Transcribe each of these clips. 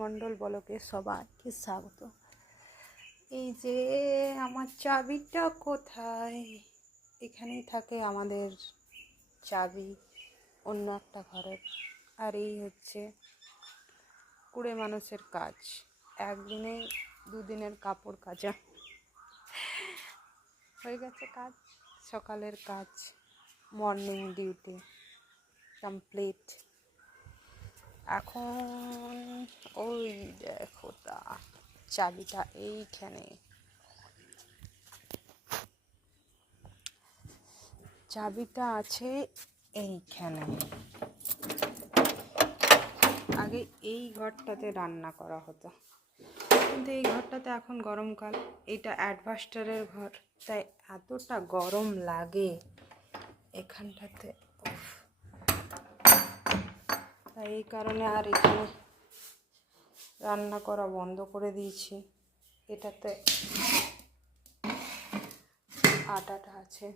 মণ্ডল ব্লগে সবাইকে স্বাগত। এই যে আমার চাবিটা কোথায়? এখানেই থাকে আমাদের চাবি, অন্য একটা ঘরের। আর এই হচ্ছে কুড়ে মানুষের কাজ, একদিনে দুদিনের কাপড় কাচা হয়ে গেছে। কাজ সকালের কাজ, মর্নিং ডিউটি কমপ্লিট। এখন ওই দেখো তা চাবিটা এইখানে, চাবিটা আছে এইখানে। আগে এই ঘরটাতে রান্না করা হতো, কিন্তু এই ঘরটাতে এখন গরমকাল, এইটা অ্যাডভাস্টারের ঘর, তাই এতটা গরম লাগে এখানটাতে। তাই এই কারণে আর এখানে রান্না করা বন্ধ করে দিয়েছি। এটাতে আটাটা আছে,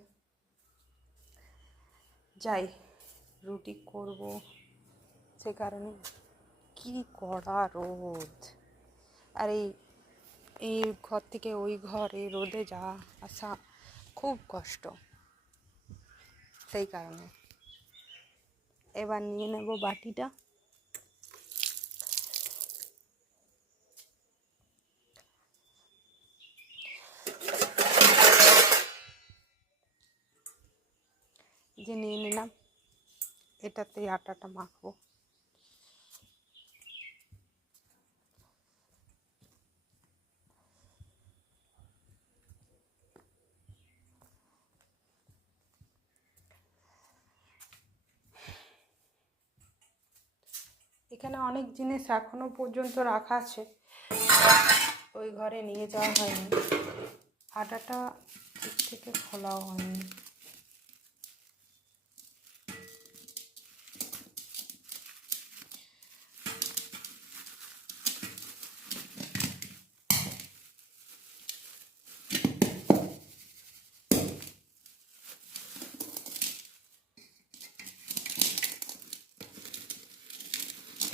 যাই রুটি করব, সে কারণে কি কড়া রোদ। আর এই ঘর থেকে ওই ঘরে রোদে যাওয়া আসা খুব কষ্ট, সেই কারণে এবার নিয়ে নেব বাটিটা। যে নিয়ে নিলাম, এটাতে আটাটা মাখবো। এখানে অনেক জিনিস এখনো পর্যন্ত রাখা আছে, ওই ঘরে নিয়ে যাওয়া হয়নি। আটাটা ঠিক থেকে খোলাও হয়নি।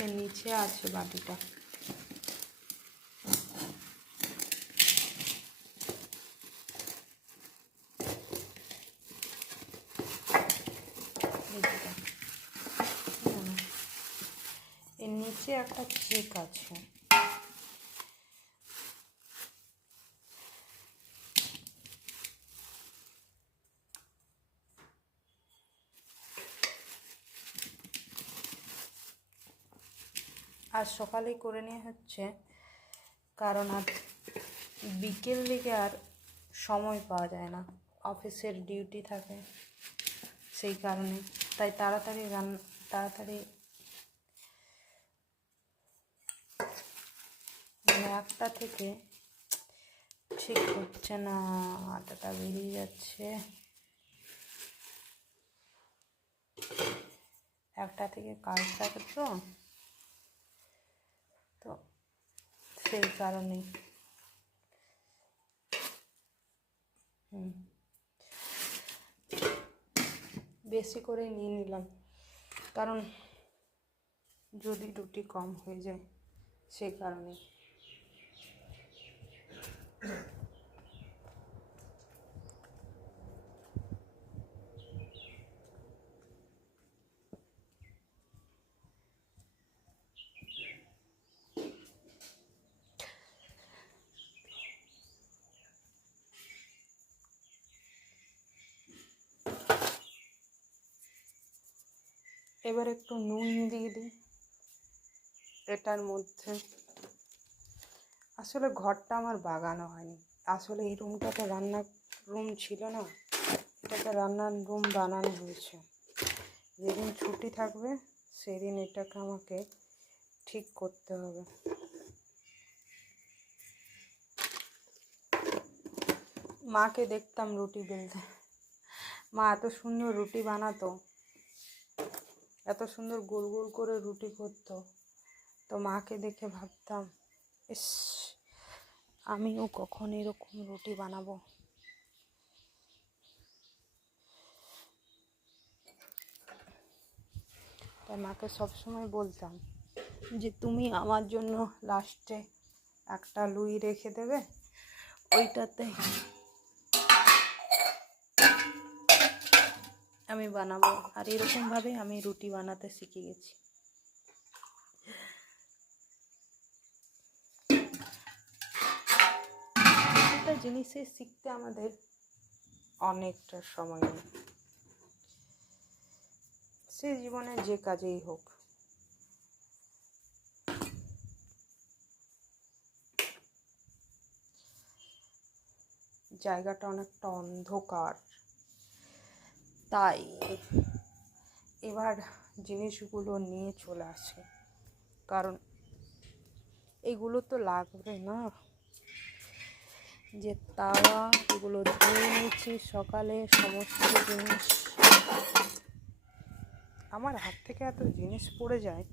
এর নিচে আছে বাটিটা। এর নিচে একটা চেক আছে। আজ সকালেই করে নিয়ে হচ্ছে, কারণ আজ বিকেল দিকে আর সময় পাওয়া যায় না, অফিসের ডিউটি থাকে, সেই কারণে। তাই তাড়াতাড়ি মানে একটা থেকে ঠিক হচ্ছে না, আটাটা বেরিয়ে যাচ্ছে। একটা থেকে কাজ থাকে তো সেই কারণে বেশি করে নিয়ে নিলাম, কারণ যদি রুটি কম হয়ে যায়, সেই কারণে। এবার একটু নুন দিয়ে দিই এটার মধ্যে। আসলে ঘরটা আমার বাগানো হয়নি, আসলে এই রুমটাতে রান্নার রুম ছিল না, এটাতে রান্নার রুম বানানো হয়েছে। যেদিন ছুটি থাকবে সেদিন এটাকে আমাকে ঠিক করতে হবে। মাকে দেখতাম রুটি বেলতে, মা এত সুন্দর রুটি বানাতো, এত সুন্দর গোল গোল করে রুটি করতো, তো মাকে দেখে ভাবতাম, ইস আমিও কখন এরকম রুটি বানাবো। তাই মাকে সবসময় বলতাম যে তুমি আমার জন্য লাস্টে একটা লুই রেখে দেবে, ওইটাতে আমি বানাবো। আর এরকমভাবে আমি রুটি বানাতে শিখে গেছি। একটা জিনিসে শিখতে আমাদের অনেকটা সময় নেই, সে জীবনে যে কাজেই হোক। জায়গাটা অনেকটা অন্ধকার, তাই এবার জিনিসগুলো নিয়ে চলে আসে, কারণ এগুলো তো লাগবে না। যে তাওয়া, এগুলো ধুয়ে নিচ্ছি সকালে সমস্ত জিনিস। আমার হাত থেকে এত জিনিস পড়ে যায়,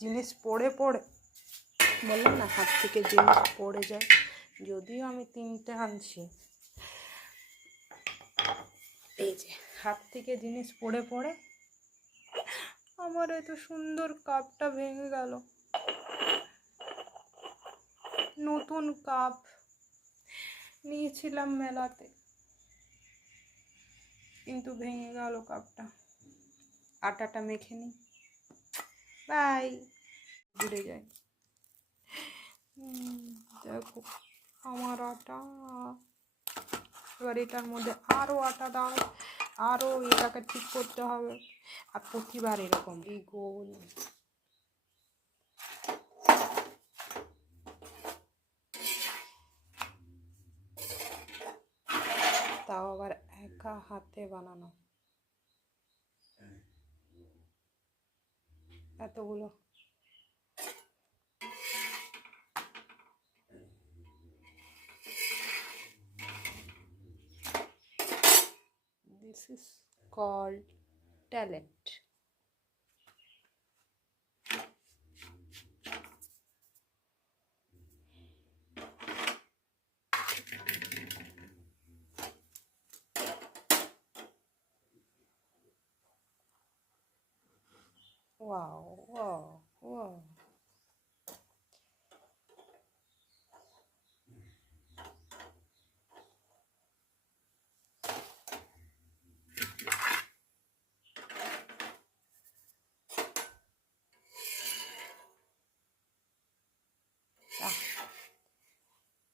জিনিস পড়ে পড়ে বললাম না, হাত থেকে জিনিস পড়ে যায়। যদিও আমি 3টে আনছি, এই যে হাত থেকে জিনিস পড়ে পড়ে আমার এত সুন্দর কাপটা ভেঙে গেল। নতুন কাপ নিয়েছিলাম মেলাতে, কিন্তু ভেঙে গেল কাপটা। আটাটা মেখে নিই, বাই। ঘুরে যায়। দেখো আমার আটা, এবার এটার মধ্যে আরও আটা দাও, আরও এটাকে ঠিক করতে হবে। আর প্রতিবার এরকম এই গোল। তাও আবার একা হাতে বানানো, এতগুলো। This is called talent. Wow, wow, wow.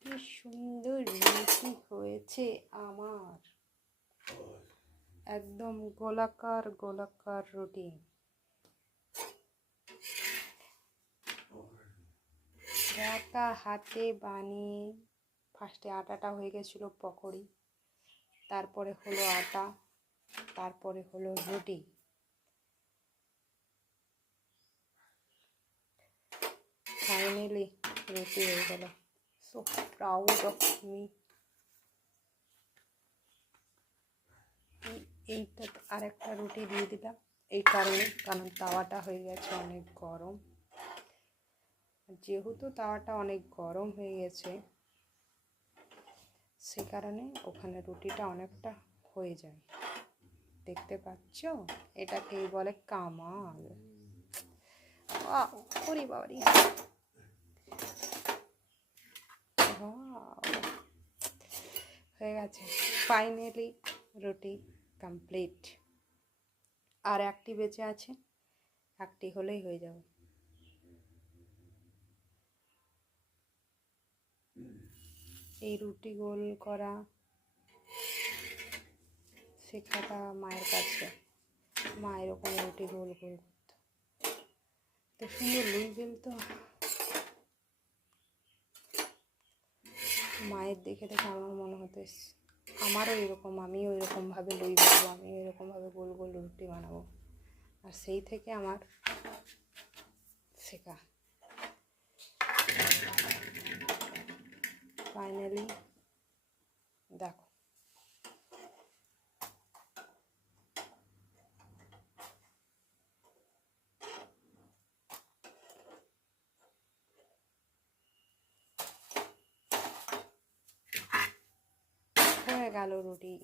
কি সুন্দর রুটি হয়েছে আমার, একদম গোলাকার গোলাকার রুটি। একা হাতে বানিয়ে ফার্স্টে আটাটা হয়ে গেছিলো পকোড়ি, তারপরে হলো আটা, তারপরে হলো রুটি। ফাইনালি রুটি হয়ে গেল। So proud of me. এইটা আর একটা রুটি দিয়ে দিলাম এই কারণে, কারণ তাওয়াটা হয়ে গেছে অনেক গরম। যেহেতু তাওয়াটা অনেক গরম হয়ে গেছে, সে কারণে ওখানে রুটিটা অনেকটা হয়ে যায়। দেখতে পাচ্ছ, এটাকেই বলে কামাল। ওরে বাবারি, হয়ে গেছে ফাইনালি রুটি কমপ্লিট। আর একটি বেঁচে আছে, একটি হলেই হয়ে যাবে। এই রুটি গোল করা শেখাটা মায়ের কাছে। মা এরকম রুটি গোল গোল করতো, তো সুন্দর লুই বেলতো। মায়ের দেখে দেখে আমার মনে হতো আমারও এরকম, আমিও এরকমভাবে লুই বেলবো, আমিও এরকমভাবে গোল গোল রুটি বানাবো। আর সেই থেকে আমার শেখা। ফাইনালি দেখো, হয়ে গেল রুটি।